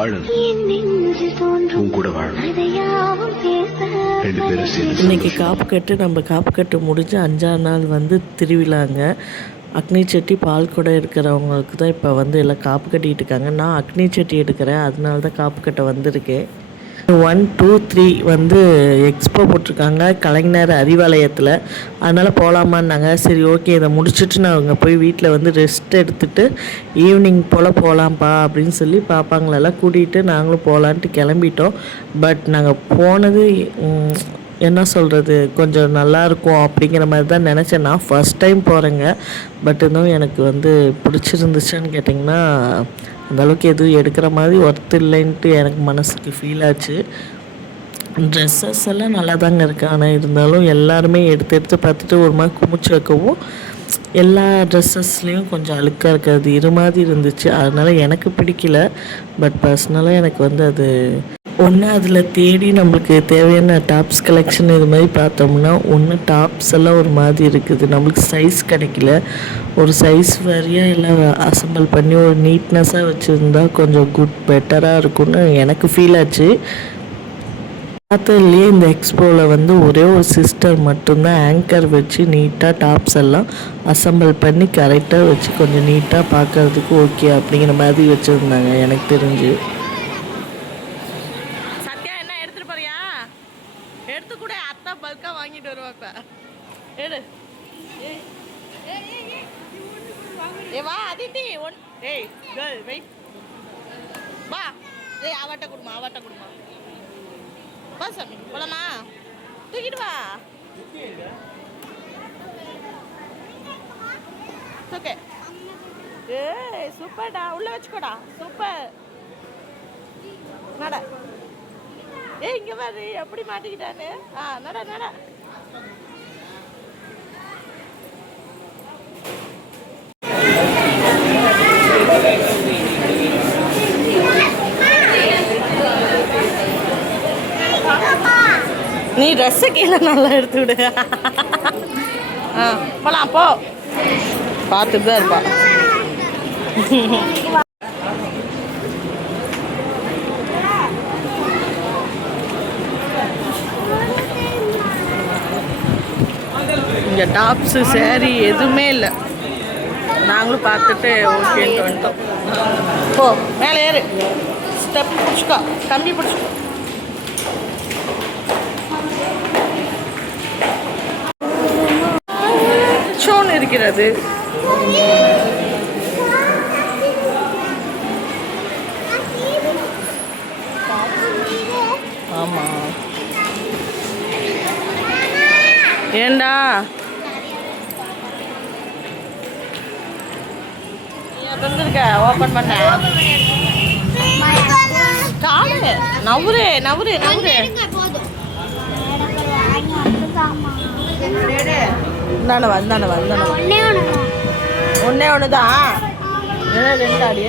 வாழணும், உன் கூட வாழணும். ரெண்டு பேரும் சேர்ந்து இன்னைக்கு காப்பு கட்டு நம்ம காப்பு கட்டு முடிஞ்சு 5ஆம் நாள் வந்து திருவிழாங்க. அக்னி சட்டி பால் கூட இருக்கிறவங்களுக்கு தான் இப்போ வந்து எல்லாம் காப்பு கட்டிகிட்டு இருக்காங்க. நான் அக்னி சட்டி எடுக்கிறேன், அதனால தான் காப்பு கட்ட வந்திருக்கேன். 1, 2, 3 வந்து எக்ஸ்போ போட்டிருக்காங்க கலைஞர் அறிவாலயத்தில். அதனால் போகலாமான்னாங்க. சரி ஓகே, இதை முடிச்சுட்டு நான் அவங்க போய் வீட்டில் வந்து ரெஸ்ட் எடுத்துகிட்டு ஈவினிங் போல் போகலாம்ப்பா அப்படின்னு சொல்லி பாப்பாங்களெல்லாம் கூட்டிகிட்டு நாங்களும் போகலான்ட்டு கிளம்பிட்டோம். பட் நாங்கள் போனது என்ன சொல்கிறது, கொஞ்சம் நல்லாயிருக்கும் அப்படிங்கிற மாதிரி தான் நினச்சேன். நான் ஃபஸ்ட் டைம் போகிறேங்க. பட் இன்னும் எனக்கு வந்து பிடிச்சிருந்துச்சுன்னு கேட்டிங்கன்னா அந்தளவுக்கு எதுவும் எடுக்கிற மாதிரி ஒர்த் இல்லைன்ட்டு எனக்கு மனசுக்கு ஃபீல் ஆச்சு. ட்ரெஸ்ஸஸ் எல்லாம் நல்லா தாங்க இருக்குது. ஆனால் இருந்தாலும் எல்லாருமே எடுத்து பார்த்துட்டு ஒரு மாதிரி குமிச்சு வைக்கவும் எல்லா ட்ரெஸ்ஸஸ்லேயும் கொஞ்சம் அழுக்காக இருக்கிறது இது மாதிரி இருந்துச்சு. அதனால் எனக்கு பிடிக்கல. பட் பர்சனலாக எனக்கு வந்து அது ஒன்று அதில் தேடி நம்மளுக்கு தேவையான டாப்ஸ் கலெக்ஷன் இது மாதிரி பார்த்தோம்னா ஒன்று டாப்ஸ் எல்லாம் ஒரு மாதிரி இருக்குது, நம்மளுக்கு சைஸ் கிடைக்கல. ஒரு சைஸ் வரையாக எல்லாம் அசம்பிள் பண்ணி ஒரு நீட்னஸாக வச்சுருந்தா கொஞ்சம் பெட்டராக இருக்கும்னு எனக்கு ஃபீல் ஆச்சு. பார்த்ததுலேயே இந்த எக்ஸ்போவில் வந்து ஒரே ஒரு சிஸ்டர் மட்டும்தான் ஆங்கர் வச்சு நீட்டாக டாப்ஸ் எல்லாம் அசம்பிள் பண்ணி கரெக்டாக வச்சு கொஞ்சம் நீட்டாக பார்க்கறதுக்கு ஓகே அப்படிங்கிற மாதிரி வச்சுருந்தாங்க எனக்கு தெரிஞ்சு. வாங்கிட்டு வருவாப்ப எடு. ஏ வா அதித்தி ஒன். ஏய் கேர்ள் வெயிட், வா. ஏய் அவட்ட குடுமா வா சாமி போலாமா, தூக்கிட்டு வா. ஓகே. ஏய் சூப்பர்டா, உள்ள வச்சுக்கோடா, சூப்பர். நட. ஏய் இங்க பாரு எப்படி மாட்டிக்கிட்டானு. நட. நீ ட்ரெஸ்ஸை கீழே நல்லா எடுத்து விடு. போலாம் போ, பார்த்துட்டு தான் இருப்பா. இங்கே டாப்ஸு சேரீ எதுவுமே இல்லை. நாங்களும் பார்த்துட்டு ஓகேன்ட்டு வந்துட்டோம். போ மேலே ஏறு, ஸ்டெப் பிடிச்சிக்கோ, கம்பி பிடிச்சிக்கோ. சோன் இருக்கிறது. ஆமாம் ஏண்டா தந்துருக்க ஓப்பன் பண்ண காலு நவுரு. ஒன்னே ஒன்று தான். 2 அடி.